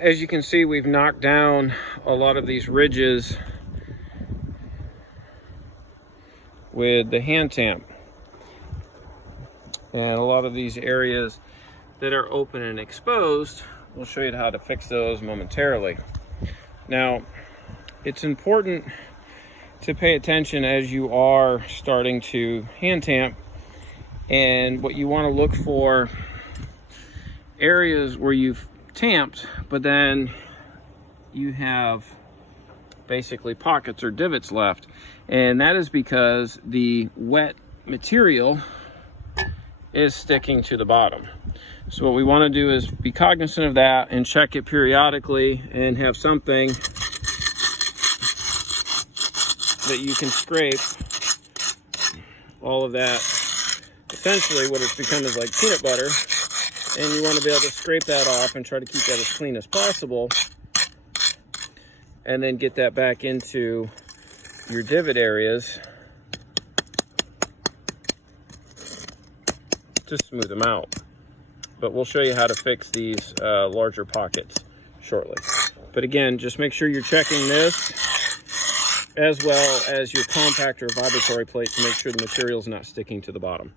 as you can see, we've knocked down a lot of these ridges with the hand tamp. And a lot of these areas that are open and exposed, we'll show you how to fix those momentarily. Now, it's important to pay attention as you are starting to hand tamp, and what you want to look for areas where you've tamped, but then you have basically pockets or divots left, and that is because the wet material is sticking to the bottom. So what we want to do is be cognizant of that and check it periodically, and have something that you can scrape all of that. Essentially what it's become is like peanut butter, and you want to be able to scrape that off and try to keep that as clean as possible, and then get that back into your divot areas to smooth them out. But we'll show you how to fix these larger pockets shortly. But again, just make sure you're checking this as well as your compactor vibratory plate to make sure the material is not sticking to the bottom.